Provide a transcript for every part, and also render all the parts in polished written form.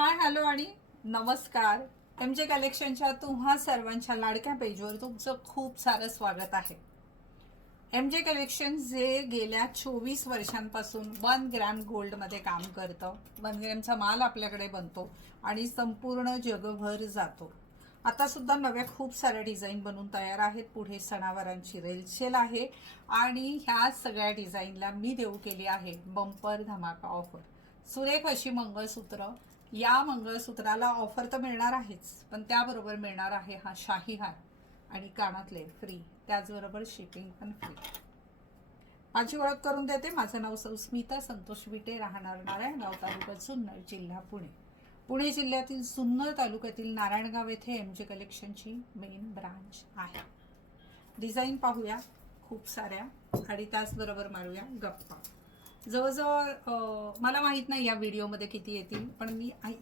Hi hello आणि नमस्कार. M जे कलेक्शनच्या तुम्हा सर्वांच्या लाडक्या पेजवर तुमचं खूप सारं स्वागत आहे. एम जे कलेक्शन जे गेल्या 24 वर्षांपासून 1 ग्रॅम गोल्डमध्ये काम करतं. 1 ग्रॅमचा माल आपल्याकडे बनतो आणि संपूर्ण जगभर जातो. आता सुद्धा नव्या खूप साऱ्या डिझाईन बनवून तयार आहेत. पुढे सणावारांची रेलचेल आहे आणि ह्या सगळ्या डिझाईनला मी देऊ केली आहे बंपर धमाका ऑफर. सुरेख अशी मंगळसूत्र. या मंगळसूत्राला ऑफर तर मिळणार आहेच, पण त्याबरोबर मिळणार आहे हा शाही हार आणि कानातले फ्री, त्याचबरोबर शिपिंग पण फ्री. माझी ओळख करून देते. माझं नाव स्मिता संतोष विटे, राहणार नारायणगाव, तालुका जुन्नर, जिल्हा पुणे. पुणे जिल्ह्यातील जुन्नर तालुक्यातील नारायणगाव येथे एम जे कलेक्शनची मेन ब्रांच आहे. डिझाईन पाहूया खूप साऱ्या आणि त्याचबरोबर मारूया गप्पा. जवळजवळ मला माहीत नाही या व्हिडिओमध्ये किती येतील, पण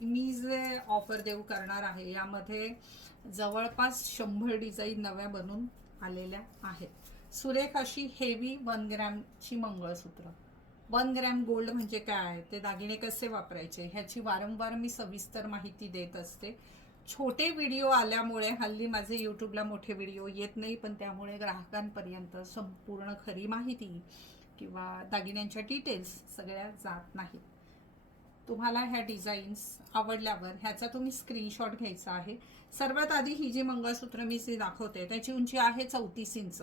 मी जे ऑफर देऊ करणार आहे यामध्ये जवळपास 100 डिझाईन नव्या बनून आलेल्या आहेत. सुरेख अशी हेवी 1 ग्रॅमची मंगळसूत्र. 1 ग्रॅम गोल्ड म्हणजे काय, ते दागिने कसे वापरायचे ह्याची वारंवार मी सविस्तर माहिती देत असते. छोटे व्हिडिओ आल्यामुळे हल्ली माझे यूट्यूबला मोठे व्हिडिओ येत नाही, पण त्यामुळे ग्राहकांपर्यंत संपूर्ण खरी माहिती किंवा दागिन्यांच्या डिटेल्स सगळ्या जात नाहीत. तुम्हाला ह्या डिझाईन्स आवडल्यावर ह्याचा तुम्ही स्क्रीनशॉट घ्यायचा आहे. सर्वात आधी ही जी मंगळसूत्र मी जी दाखवते त्याची उंची आहे 34 इंच.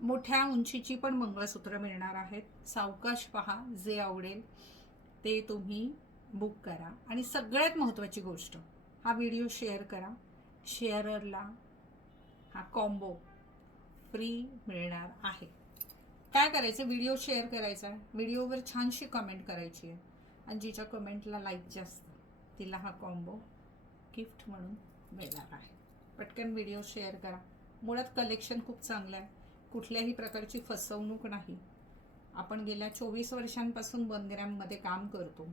मोठ्या उंचीची पण मंगळसूत्र मिळणार आहेत. सावकाश पहा, जे आवडेल ते तुम्ही बुक करा. आणि सगळ्यात महत्त्वाची गोष्ट, हा व्हिडिओ शेअर करा. शेअररला हा कॉम्बो फ्री मिळणार आहे. काय करायचं, व्हिडिओ शेअर करायचा आहे, व्हिडिओवर छानशी कमेंट करायची आहे आणि जिच्या कमेंटला लाईक जास्त तिला हा कॉम्बो गिफ्ट म्हणून मिळणार आहे. पटकन व्हिडिओ शेअर करा. मुळात कलेक्शन खूप चांगलं आहे, कुठल्याही प्रकारची फसवणूक नाही. आपण गेल्या 24 वर्षांपासून 1 ग्रॅममध्ये काम करतो.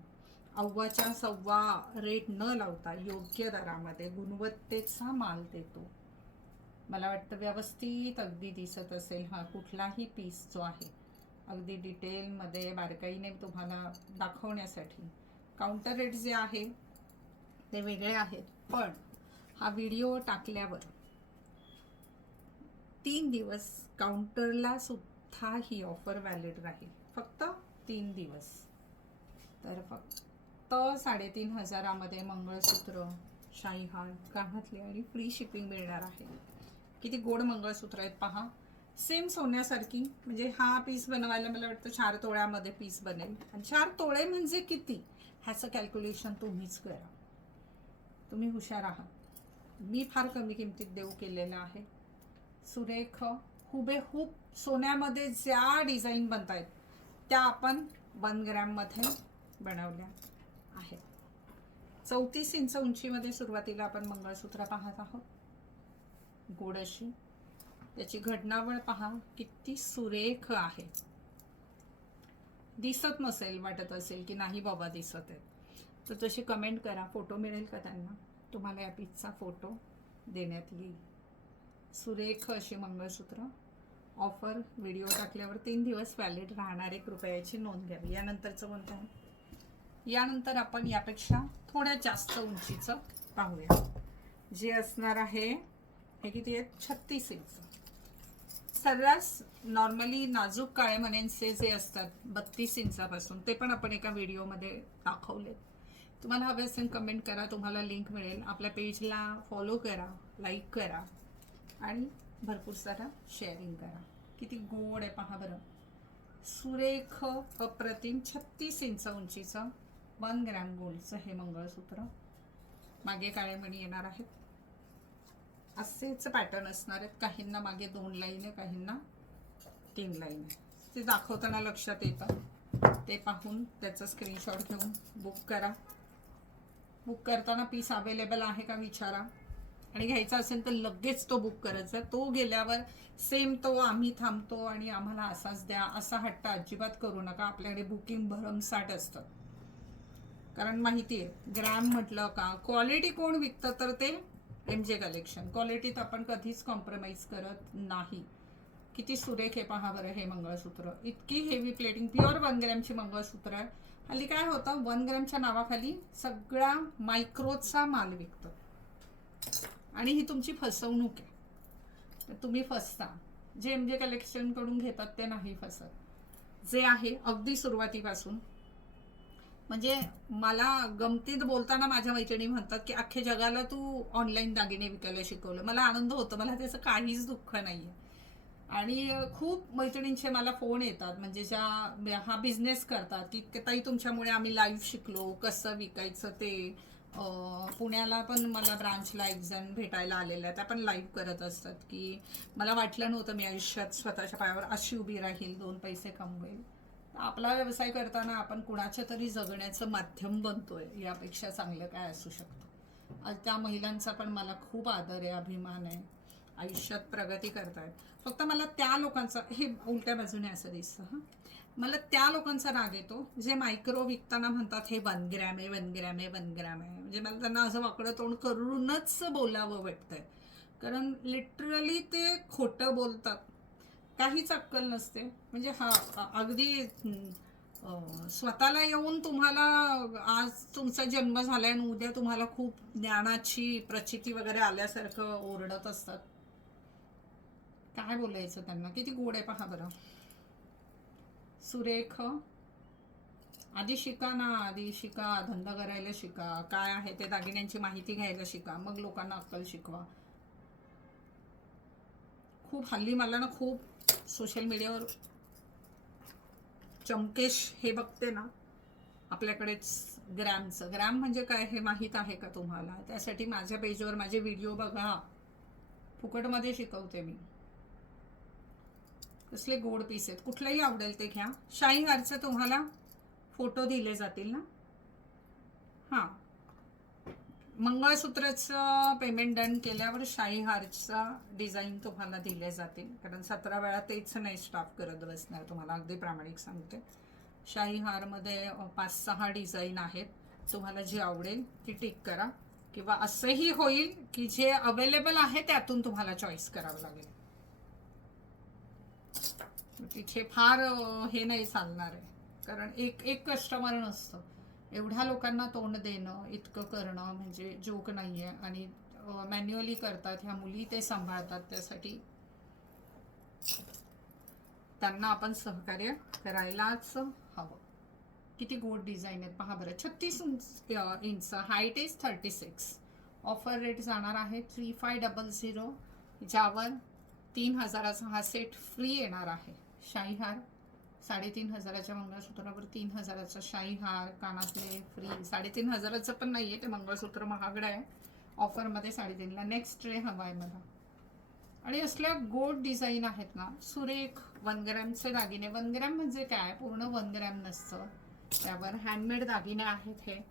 अव्वाच्या सव्वा रेट न लावता योग्य दरामध्ये गुणवत्तेचा माल देतो. मला वाटतं व्यवस्थित अगदी दिसत असेल हा कुठलाही पीस जो आहे, अगदी डिटेलमध्ये बारकाईने तुम्हाला दाखवण्यासाठी. काउंटर रेट जे आहे ते वेगळे आहेत, पण हा व्हिडिओ टाकल्यावर 3 दिवस काउंटरला सुद्धा ही ऑफर व्हॅलिड राहील. फक्त 3 दिवस. तर फक्त 3,500मध्ये मंगळसूत्र, शाही हार, कानातले आणि फ्री शिपिंग मिळणार आहे. किती गोड मंगळसूत्र आहेत पहा. सेम सोन्यासारखी. म्हणजे हा पीस बनवायला मला वाटतं 4 तोळ्यामध्ये पीस बनेल. आणि 4 तोळे म्हणजे किती ह्याचं कॅल्क्युलेशन तुम्हीच करा. तुम्ही हुशार आहात. मी फार कमी किमतीत देऊ केलेलं आहे. सुरेख हुबेहूब सोन्यामध्ये ज्या डिझाईन बनत आहेत त्या आपण 1 ग्रॅममध्ये बनवल्या आहेत. 34 इंच उंचीमध्ये सुरुवातीला आपण मंगळसूत्र पाहत आहोत. गोड अशी त्याची घडणावळ पहा, किती सुरेख आहे. दिसत नसेल, वाटत असेल की नाही बाबा दिसत आहे, तर तशी कमेंट करा. फोटो मिळेल का त्यांना, तुम्हाला या पीसचा फोटो देण्यात येईल. सुरेख अशी मंगळसूत्र. ऑफर व्हिडिओ टाकल्यावर 3 दिवस व्हॅलिड राहणार. 1 रुपयाची नोंद घ्यावी. यानंतरचं कोणतं आहे, यानंतर आपण यापेक्षा थोड्या जास्त उंचीचं पाहूया, जे असणार आहे हे किती आहेत, 36 इंच. सर्रास नॉर्मली नाजूक काळे मण्यांचे जे असतात 32 इंचापासून, ते पण आपण एका व्हिडिओमध्ये दाखवलेत. तुम्हाला हवे असेल कमेंट करा, तुम्हाला लिंक मिळेल. आपल्या पेजला फॉलो करा, लाईक करा आणि भरपूर सारा शेअरिंग करा. किती गोड आहे पहा बरं. सुरेख अप्रतिम 36 इंच उंचीचं 1 ग्रॅम गोल्डचं हे मंगळसूत्र. मागे काळे मणी येणार आहेत. असेच पॅटर्न असणार आहेत. काहींना मागे 2 लाईन आहे, काहींना 3 लाईन आहे. ते दाखवताना लक्षात येतं. ते पाहून त्याचा स्क्रीनशॉट घेऊन बुक करा. बुक करताना पीस अवेलेबल आहे का विचारा, आणि घ्यायचा असेल तर लगेच तो बुक करायचा. तो गेल्यावर सेम तो आम्ही थांबतो आणि आम्हाला असाच द्या असा हट्ट अजिबात करू नका. आपल्याकडे बुकिंग भरमसाठ असतं, कारण माहिती आहे ग्रॅम म्हटलं का क्वालिटी कोण विकतं, तर ते एम जे कलेक्शन. क्वालिटीत आपण कधीच कॉम्प्रोमाइज करत नाही. किती सुरेख आहे पहा बरं हे मंगळसूत्र. इतकी हेवी प्लेटिंग, प्युअर 1 ग्रॅमची मंगळसूत्र आहे. हल्ली काय होतं, 1 ग्रॅमच्या नावाखाली सगळा मायक्रोचा माल विकतो आणि ही तुमची फसवणूक आहे. तर तुम्ही फसता. जे MJ कलेक्शन कडून घेतात ते नाही फसत. जे आहे अगदी सुरुवातीपासून, म्हणजे मला गमतीत बोलताना माझ्या मैत्रिणी म्हणतात की अख्ख्या जगाला तू ऑनलाईन दागिने विकायला शिकवलं. मला आनंद होतो, मला त्याचं काहीच दुःख नाहीये. आणि खूप मैत्रिणींचे मला फोन येतात, म्हणजे ज्या हा बिझनेस करतात, की ताई तुमच्यामुळे आम्ही लाईव्ह शिकलो कसं विकायचं ते. पुण्याला पण मला ब्रांचला एक जण भेटायला आलेल्या आहेत, त्या पण लाईव्ह करत असतात की मला वाटलं नव्हतं मी आयुष्यात स्वतःच्या पायावर अशी उभी राहील, 2 पैसे कमवेल. आपला व्यवसाय करताना आपण कुणाच्या तरी जगण्याचं माध्यम बनतोय, यापेक्षा चांगलं काय असू शकतं. आज त्या महिलांचा पण मला खूप आदर आहे, अभिमान आहे, आयुष्यात प्रगती करतायत. फक्त मला त्या लोकांचा, हे उलट्या बाजूने असं दिसतं हां, मला त्या लोकांचा राग येतो जे मायक्रो विकताना म्हणतात हे 1 ग्रॅम आहे, 1 ग्रॅम आहे, 1 ग्रॅम आहे. म्हणजे मला त्यांना असं वाकडं तोंड करूनच बोलावं वाटतंय, कारण लिटरली ते खोटं बोलतात, काहीच अक्कल नसते. म्हणजे हा अगदी स्वतःला येऊन तुम्हाला आज तुमचा जन्म झालाय आणि उद्या तुम्हाला खूप ज्ञानाची प्रचिती वगैरे आल्यासारखं ओरडत असतात. काय बोलायचं त्यांना. किती गोड आहे पहा बरं. सुरेख. आधी शिका ना, आधी शिका, धंदा करायला शिका, काय आहे ते दागिन्यांची माहिती घ्यायला शिका, मग लोकांना अक्कल शिकवा. खूप हल्ली मला ना खूप सोशल मीडियावर चमकेश हे बघते ना, आपल्याकडेच ग्रॅमचं. ग्रॅम म्हणजे काय हे माहीत आहे का तुम्हाला? त्यासाठी माझ्या पेजवर माझे व्हिडिओ बघा, फुकटमध्ये शिकवते मी. कसले गोड पीस आहेत, कुठलंही आवडेल ते घ्या. शाही हारचे तुम्हाला फोटो दिले जातील ना. हां, मंगळसूत्राचं पेमेंट डन केल्यावर शाही हारचा डिझाईन तुम्हाला दिले जातील, कारण 17 वेळा तेच नाही स्टाफ करत बसणार तुम्हाला, अगदी प्रामाणिक सांगते. शाही हारमध्ये 5-6 डिझाईन आहेत, तुम्हाला जी आवडेल ती टिक करा, किंवा असंही होईल की जे अवेलेबल आहे त्यातून तुम्हाला चॉईस करावं लागेल. तिथे फार हे नाही चालणार आहे, कारण एक कस्टमर नसतं, एवढ्या लोकांना तोंड देणं, इतकं करणं म्हणजे जोक नाही आहे. आणि मॅन्युअली करतात ह्या मुली, ते सांभाळतात, त्यासाठी त्यांना आपण सहकार्य करायलाच हवं. किती गोड डिझाईन आहेत पहा बरं. 36 inch, height is 36. Offer rate जाणार आहे 3500, ज्यावर 3000चा हा सेट फ्री येणार आहे. शाही हार 3500च्या मंगळसूत्रावर 3000चा शाही हार, कानातले फ्री. 3500चं पण नाहीये, ते मंगळसूत्र महागडं आहे. ऑफरमध्ये 3.5ला. नेक्स्ट ट्रे हवा आहे मला. आणि असल्या गोड डिझाईन आहेत ना, सुरेख. 1 ग्रॅमचे दागिने. 1 ग्रॅम म्हणजे काय, पूर्ण 1 ग्रॅम नसतं, त्यावर हँडमेड दागिने आहेत हे.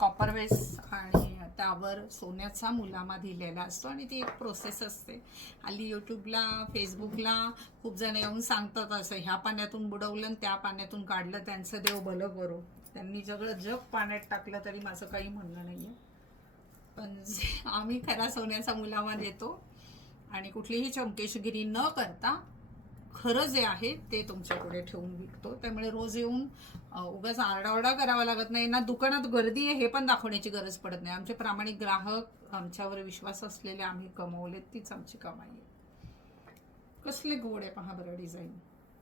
कॉपर बेस आणि त्यावर सोन्याचा मुलामा दिलेला असतो, आणि ती एक प्रोसेस असते. हल्ली यूट्यूबला, फेसबुकला खूप जण येऊन सांगतात असं, ह्या पाण्यातून बुडवलं आणि त्या पाण्यातून काढलं, त्यांचं देव भलं करो. त्यांनी सगळं जग पाण्यात टाकलं तरी माझं काही म्हणणं नाही आहे. पण आम्ही खरा सोन्याचा मुलामा देतो आणि कुठलीही चमकेशगिरी न करता खरं जे आहे ते तुमच्या पुढे ठेवून विकतो. त्यामुळे रोज येऊन उगाच आरडाओरडा करावा लागत नाही ना, दुकानात गर्दी आहे हे पण दाखवण्याची गरज पडत नाही. आमचे प्रामाणिक ग्राहक, आमच्यावर विश्वास असलेले आम्ही कमवले, तीच आमची कमाई आहे. कसले गोड आहे पहा बरं डिझाईन.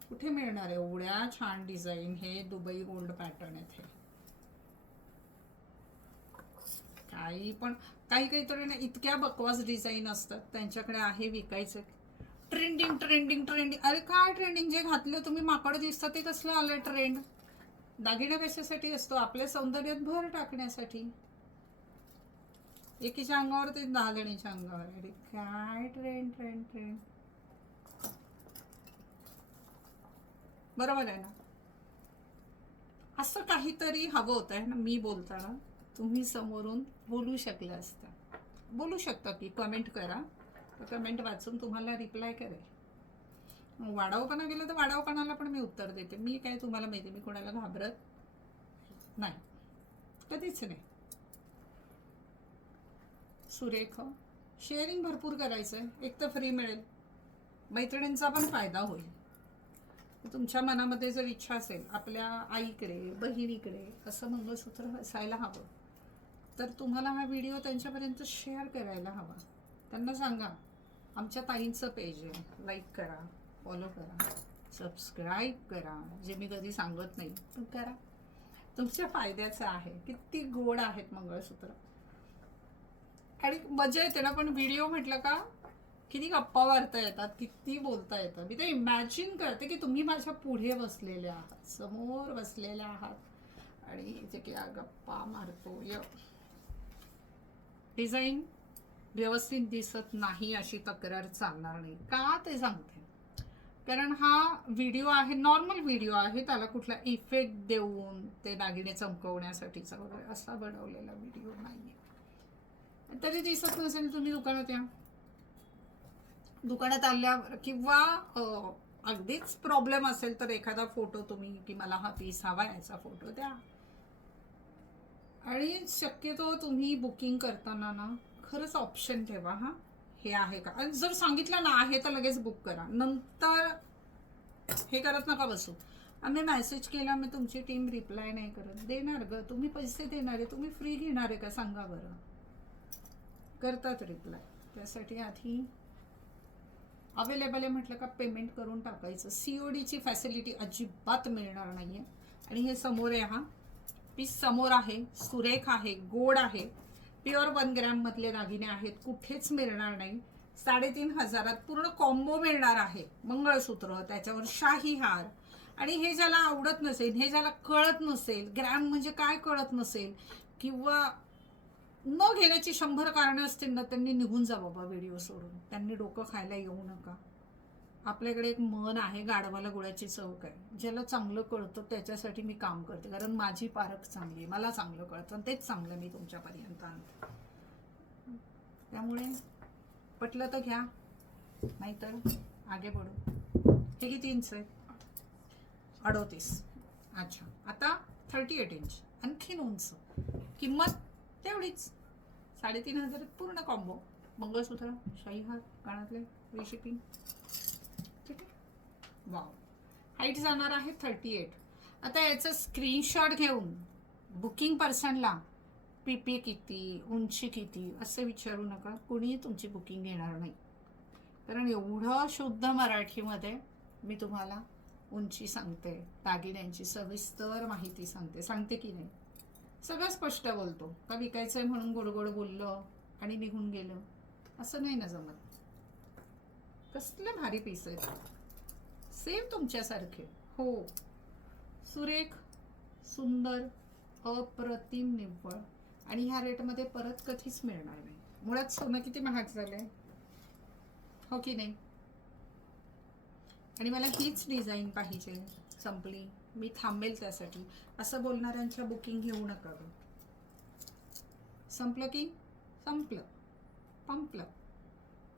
कुठे मिळणार आहे एवढ्या छान डिझाईन. हे दुबई गोल्ड पॅटर्न आहेत हे. काही पण काही तरी ना इतक्या बकवास डिझाईन असतात, त्यांच्याकडे आहे विकायचं. Trending trending trending. अरे काय ट्रेंडिंग? जे घातलं तुम्ही माकड दिसतं ते कसलं आलं ट्रेंड? दागिना कशासाठी असतो? आपल्या सौंदर्यात भर टाकण्यासाठी. एकीच्या अंगावर ते 10 जणीच्या अंगावर. अरे काय ट्रेंड ट्रेंड ट्रेंड. बरोबर आहे ना? असं काहीतरी हवं होतं आहे ना. मी बोलताना तुम्ही समोरून बोलू शकलं असतं. बोलू शकता की कमेंट करा, कमेंट वाचून तुम्हाला रिप्लाय करेल. वाढावपणा केलं तर वाढावपणाला पण मी उत्तर देते. मी काय, तुम्हाला माहिती मी कोणाला घाबरत नाही, कधीच नाही. सुरेख. शेअरिंग भरपूर करायचं आहे, एक तर फ्री मिळेल, मैत्रिणींचा पण फायदा होईल. तुमच्या मनामध्ये जर इच्छा असेल आपल्या आईकडे बहिणीकडे असं मंगळसूत्र असायला हवं, तर तुम्हाला हा व्हिडिओ त्यांच्यापर्यंत शेअर करायला हवा. त्यांना सांगा आमच्या ताईंचं पेज आहे, लाईक करा, फॉलो करा, सबस्क्राईब करा. जे मी कधी सांगत नाही पण करा, तुमच्या फायद्याचं आहे. किती गोड आहेत मंगळसूत्र आणि मजा येते ना. पण व्हिडिओ म्हटलं का किती गप्पा मारता येतात, किती बोलता येतं. मी ते इमॅजिन करते की तुम्ही माझ्या पुढे बसलेले आहात, समोर बसलेले आहात आणि इथे की गप्पा मारतो. डिझाईन व्यवस्थित दिसत नाही अशी तक्रार चालणार नाही का ते सांगते. कारण हा व्हिडिओ आहे, नॉर्मल व्हिडिओ आहे, त्याला कुठला इफेक्ट देऊन ते दागिने चमकवण्यासाठीचा वगैरे असा बनवलेला व्हिडिओ नाहीये. तरी दिसत नसेल तुम्ही दुकानात या, दुकानात आल्यावर किंवा अगदीच प्रॉब्लेम असेल तर एखादा फोटो तुम्ही की मला हा पीस हवा याचा फोटो द्या. आणि शक्यतो तुम्ही बुकिंग करताना ना खरंच ऑप्शन ठेवा, हा हे आहे का. आणि जर सांगितलं ना आहे तर लगेच बुक करा, नंतर हे करत नका बसू. आम्ही मेसेज केला मी तुमची टीम रिप्लाय नाही करत. देणार ग, तुम्ही पैसे देणार आहे, तुम्ही फ्री घेणार आहे का सांगा बरं. करतात रिप्लाय. त्यासाठी आधी अवेलेबल आहे म्हटलं का पेमेंट करून टाकायचं. सीओडीची फॅसिलिटी अजिबात मिळणार नाहीये. आणि हे समोर आहे, हा पीस समोर आहे, सुरेख आहे, गोड आहे, प्युअर 1 ग्रॅम मधले दागिने आहेत, कुठेच मिळणार नाही. 3,500 पूर्ण कॉम्बो मिळणार आहे. मंगळसूत्र, त्याच्यावर शाही हार. आणि हे ज्याला आवडत नसेल, हे ज्याला कळत नसेल, ग्रॅम म्हणजे काय कळत नसेल किंवा न घेण्याची 100 कारणं असतील ना, त्यांनी निघून जा बाबा व्हिडिओ सोडून. त्यांनी डोकं खायला येऊ नका. आपल्याकडे एक मन आहे, गाढवाला गुळाची चव काय. ज्याला चांगलं कळतं त्याच्यासाठी मी काम करते, कारण माझी पारख चांगली, मला चांगलं कळतं आणि तेच चांगलं मी तुमच्यापर्यंत आणते. त्यामुळे पटलं तर घ्या, नाहीतर आगे बढू. हे किती इंच आहे? 38. अच्छा, आता 38 इंच, आणखीन उंच. किंमत तेवढीच, 3,500 पूर्ण कॉम्बो. मंगळसूत्र, शाही हार, कानातले, फ्री शिपिंग. ठीक आहे. वाव. हाईट जाणार आहे 38. आता याचं स्क्रीनशॉट घेऊन बुकिंग पर्सनला पीपी किती, उंची किती असं विचारू नका. कोणीही तुमची बुकिंग घेणार नाही. कारण एवढं शुद्ध मराठीमध्ये मी तुम्हाला उंची सांगते, दागिन्यांची सविस्तर माहिती सांगते की नाही. सगळं स्पष्ट बोलतो. का विकायचंय म्हणून गोड गोड बोललं आणि निघून गेलं असं नाही ना जमत. कसले भारी पीस आहेत, सेम तुमच्यासारखे. हो, सुरेख, सुंदर, अप्रतिम, निव्वळ. आणि ह्या रेटमध्ये परत कधीच मिळणार नाही. मुळात सोनं किती महाग झालंय, हो की नाही. आणि मला हीच डिझाईन पाहिजे, संपली, मी थांबेल त्यासाठी असं बोलणाऱ्यांच्या बुकिंग घेऊ नका ग. संपलं की संपलं, पंपलं.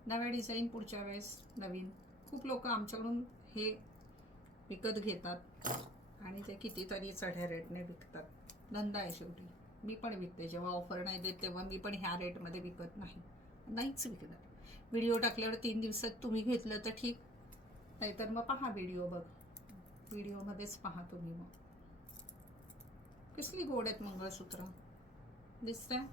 नव्या डिझाईन पुढच्या वेळेस नवीन. खूप लोक आमच्याकडून हे विकत घेतात आणि ते कितीतरी चढ्या रेटने विकतात. धंदा आहे शेवटी. मी पण विकते, जेव्हा ऑफर नाही देत तेव्हा मी पण ह्या रेटमध्ये विकत नाहीच विकणार. व्हिडिओ टाकल्यावर 3 दिवसात तुम्ही घेतलं तर ठीक, नाहीतर मग पहा व्हिडिओ, बघ व्हिडिओमध्येच पहा तुम्ही. मग कसली गोड आहेत मंगळसूत्र, दिसतंय.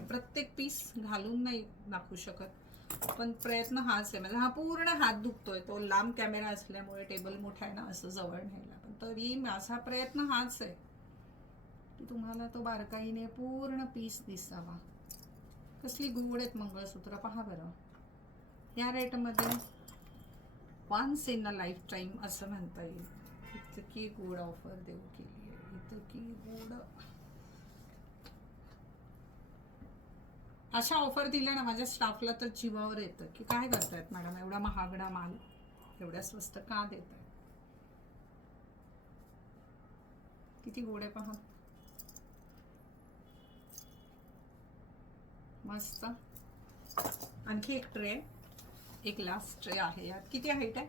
प्रत्येक पीस घालून नाही दाखवू शकत, पण प्रयत्न हाच आहे. माझा हा पूर्ण हात दुखतोय, तो लांब कॅमेरा असल्यामुळे, टेबल मोठा आहे ना असं जवळ न्यायला, पण तरी माझा प्रयत्न हाच आहे की तुम्हाला तो बारकाईने पूर्ण पीस दिसावा. कसली गोड आहेत मंगळसूत्र, पहा बरं. या रेटमध्ये once in a lifetime असं म्हणता येईल. इतकी गोड ऑफर देऊ केली आहे, इतकी गोड. अशा ऑफर दिल्या ना माझ्या स्टाफला तर जीवावर येतं की काय करतायत मॅडम, एवढा महागडा माल एवढ्या स्वस्त का देत आहे. किती गोड आहे पहा, मस्त. आणखी एक ट्रे, एक लास्ट ट्रे आहे. यात किती हाईट आहे?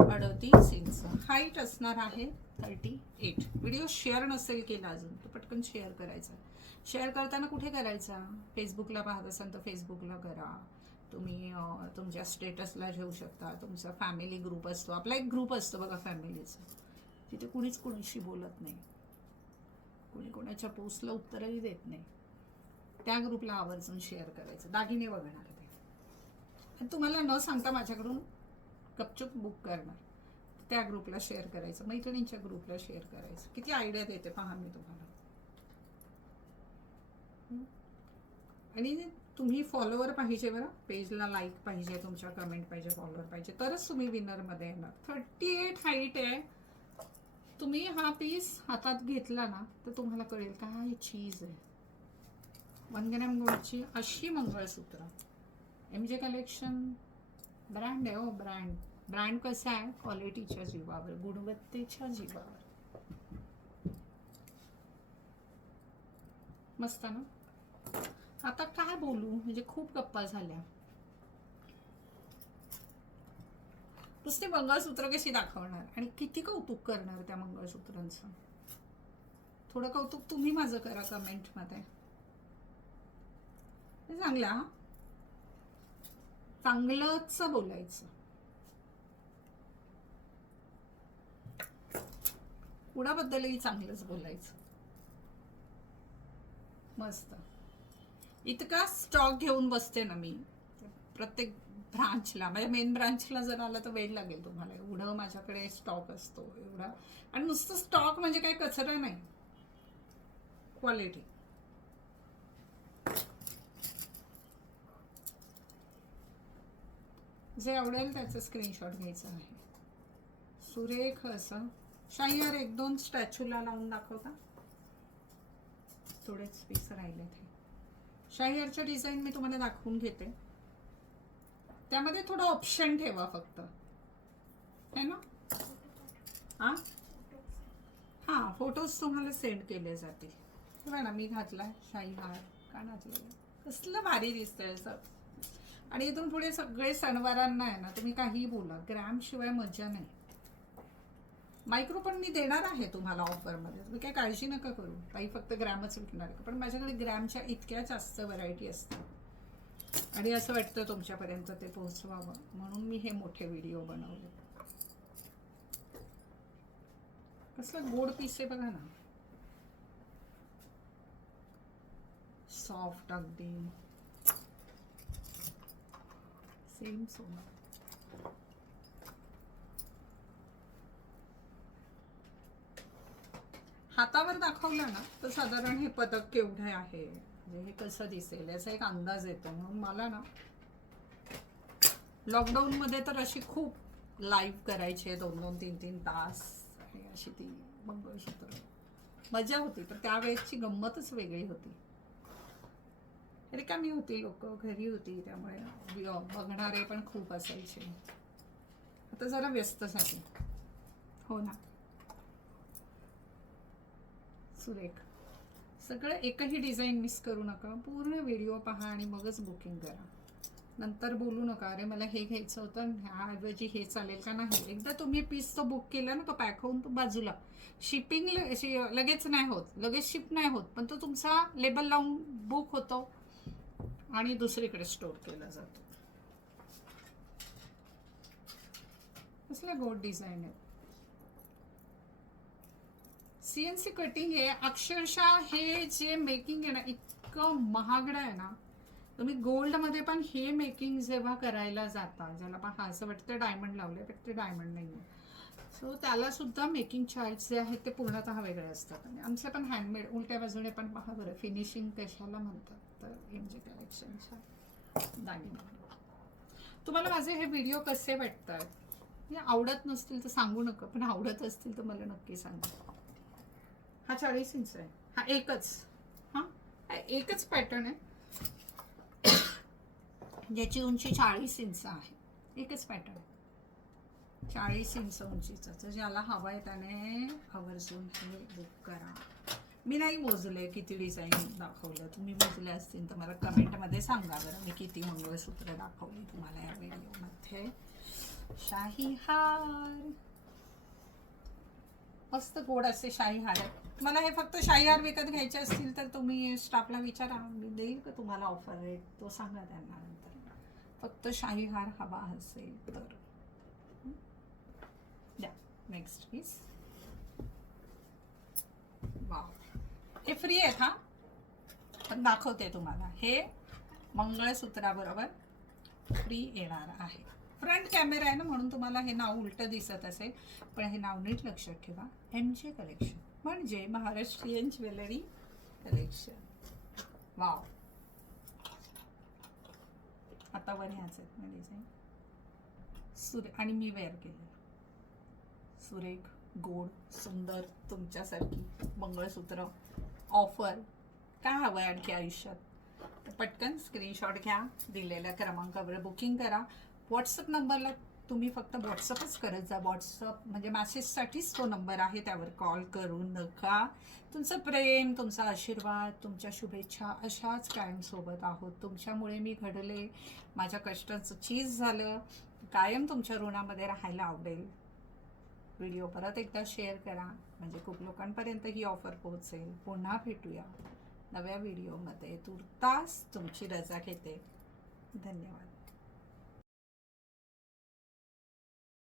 38 इंच. हाईट असणार आहे 38. व्हिडिओ शेअर नसेल केला अजून तर पटकन शेअर करायचा. शेअर करताना कुठे करायचा? फेसबुकला पाहत असाल तर फेसबुकला करा, तुम्ही तुमच्या स्टेटसला ठेवू शकता. तुमचा फॅमिली ग्रुप असतो, आपला एक ग्रुप असतो बघा फॅमिलीचा, तिथे कुणीच कुणीशी बोलत नाही, कुणी कोणाच्या पोस्टला उत्तरही देत नाही. त्या ग्रुपला आवर्जून शेअर करायचं. दागिने बघणार ते आणि तुम्हाला न सांगता माझ्याकडून गपचूप बुक करणार. त्या ग्रुपला शेअर करायचं, मैत्रिणींच्या ग्रुपला शेअर करायचं. किती आयडिया देते पहा मी तुम्हाला. आणि तुम्ही फॉलोवर पाहिजे बरं, पेजला लाईक पाहिजे, तुमच्या कमेंट पाहिजे, फॉलोवर पाहिजे, तरच तुम्ही विनरमध्ये येणार. 38 हाईट आहे. तुम्ही हा पीस हातात घेतला ना तर तुम्हाला कळेल काय चीज आहे. 1 ग्रॅम गोल्डची अशी मंगळसूत्र. MJ कलेक्शन ब्रँड आहे हो, ब्रँड. ब्रँड कसं आहे, क्वालिटीच्या जीवावर, गुणवत्तेच्या जीवावर. मस्त ना. आता काय बोलू, म्हणजे खूप गप्पा झाल्या. नुसते मंगळसूत्र कशी दाखवणार आणि किती कौतुक करणार त्या मंगळसूत्रांचं. थोडं कौतुक तुम्ही माझं करा कमेंटमध्ये. चांगला, चांगलंच बोलायचं. कुणाबद्दलही चांगलंच बोलायचं. मस्त. इतका स्टॉक घेऊन बसते ना मी प्रत्येक ब्रांचला. माझ्या मेन ब्रांचला जर आला तर वेळ लागेल तुम्हाला. एवढं माझ्याकडे स्टॉक असतो एवढा. आणि नुसतं स्टॉक म्हणजे काही कचरा नाही, क्वालिटी. जे आवडेल त्याचं स्क्रीनशॉट घ्यायचं आहे. सुरेख असं शाहीहार 1-2 स्टॅच्यूला लावून दाखवता. थोडेच पीस राहिले ते. शाहीहारचं डिझाईन मी तुम्हाला दाखवून घेते. त्यामध्ये थोडं ऑप्शन ठेवा फक्त, है ना. हां, फोटोज तुम्हाला सेंड केले जातील. बघा ना, मी घातलाय शाहीहार, कानातलं कसलं भारी दिसतंय असं. आणि इथून पुढे सगळे सणवारांना आहे ना, तुम्ही काहीही बोला, ग्रॅम शिवाय मजा नाही. मायक्रो पण मी देणार आहे तुम्हाला ऑफरमध्ये, तुम्ही काही काळजी नका करू. काही फक्त ग्रॅमच विकणार, पण माझ्याकडे ग्रॅमच्या इतक्या जास्त व्हरायटी असतात आणि असं वाटतं तुमच्यापर्यंत ते पोहोचवावं, म्हणून मी हे मोठे व्हिडिओ बनवले. कसलं गोड पीस आहे बघा ना, सॉफ्ट अगदी, सेम सोना. हातावर दाखवलं ना तर साधारण हे पदक केवढे आहे, म्हणजे हे कसं दिसेल याचा एक अंदाज येतो. म्हणून मला ना लॉकडाऊनमध्ये तर अशी खूप लाईव्ह करायचे 2-2, 3-3 तास, आणि अशी ती मंगळसूत्र मजा होती. पण त्यावेळेसची गंमतच वेगळी होती. रिकामी होती, लोक घरी होती, त्यामुळे बघणारे पण खूप असायचे. आता जरा व्यस्त झाली. हो ना. सुरेख. सगळं एकही डिझाईन मिस करू नका, पूर्ण व्हिडिओ पहा आणि मगच बुकिंग करा. नंतर बोलू नका अरे मला हे घ्यायचं होतं, ह्याऐवजी हे चालेल का. नाही, एकदा तुम्ही पीस तो बुक केला ना, तो पॅक होऊन तो बाजूला, शिपिंग लगेच नाही होत, लगेच शिप नाही होत, पण तो तुमचा लेबल लावून बुक होतो आणि दुसरीकडे स्टोर केला जातो. कसल्या गोड डिझाईन आहे. CNC कटिंग आहे अक्षरशः. हे जे मेकिंग आहे ना, इतकं महागडं आहे ना. तुम्ही गोल्डमध्ये पण हे मेकिंग जेव्हा करायला जाता, ज्याला पहा असं वाटतं डायमंड लावले, पण ते डायमंड नाही आहे. सो त्याला सुद्धा मेकिंग चार्ज जे आहेत ते पूर्णतः वेगळे असतात. आणि आमचे पण हँडमेड. उलट्या बाजूने पण पहा बरं फिनिशिंग कशाला म्हणतात, तर MJ कलेक्शनच्या दागिने. तुम्हाला माझे हे व्हिडिओ कसे वाटतात, म्हणजे आवडत नसतील तर सांगू नका, पण आवडत असतील तर मला नक्की सांगा. हा 40 इंच आहे. हा एकच, हा एकच पॅटर्न आहे ज्याची उंची 40 इंच आहे. एकच पॅटर्न 40 इंच उंचीचं. तर ज्याला हवं आहे त्याने आवर्जून हे बुक करा. मी नाही मोजले किती डिझाईन दाखवलं, तुम्ही मोजले असतील तर मला कमेंटमध्ये सांगा बरं, मी किती मंगळसूत्र दाखवली तुम्हाला या व्हिडिओमध्ये. शाहीहार मस्त गोड असे शाहीहार आहे. मला हे फक्त शाहीहार विकत घ्यायचे असतील तर तुम्ही स्टाफला विचारा, मी देईल का तुम्हाला ऑफर रेट, तो सांगा त्यांना. नंतर फक्त शाही हार हवा असेल तर द्या. Next piece. वाव, हे फ्री आहेत हा, पण दाखवते तुम्हाला. हे मंगळसूत्राबरोबर फ्री येणार आहे. फ्रंट कॅमेरा आहे ना, म्हणून तुम्हाला हे नाव उलटं दिसत असेल, पण हे नाव नीट लक्षात ठेवा. एमजे कलेक्शन म्हणजे महाराष्ट्रीयन ज्वेलरी कलेक्शन. वाव, आता वर ह्याच आहेत ना डिझाईन. आणि मी वेअर केलं. सुरेख, गोड, सुंदर तुमच्यासारखी मंगळसूत्र ऑफर काय हवं आहे आणखी आयुष्यात? तर पटकन स्क्रीनशॉट घ्या, दिलेल्या क्रमांकावर बुकिंग करा. व्हॉट्सअप नंबरला तुम्ही फक्त व्हॉट्सअपच करत जा. व्हॉट्सअप म्हणजे मॅसेजसाठीच तो नंबर आहे, त्यावर कॉल करू नका. तुमचं प्रेम, तुमचा आशीर्वाद, तुमच्या शुभेच्छा अशाच कायमसोबत आहोत. तुमच्यामुळे मी घडले, माझ्या कष्टाचं चीज झालं. कायम तुमच्या ऋणामध्ये राहायला आवडेल. व्हिडिओ परत एकदा शेअर करा म्हणजे खूप लोकांपर्यंत ही ऑफर पोहोचेल. पुन्हा भेटूया नव्या व्हिडिओमध्ये. तुर्तास तुमची रजा घेते. धन्यवाद.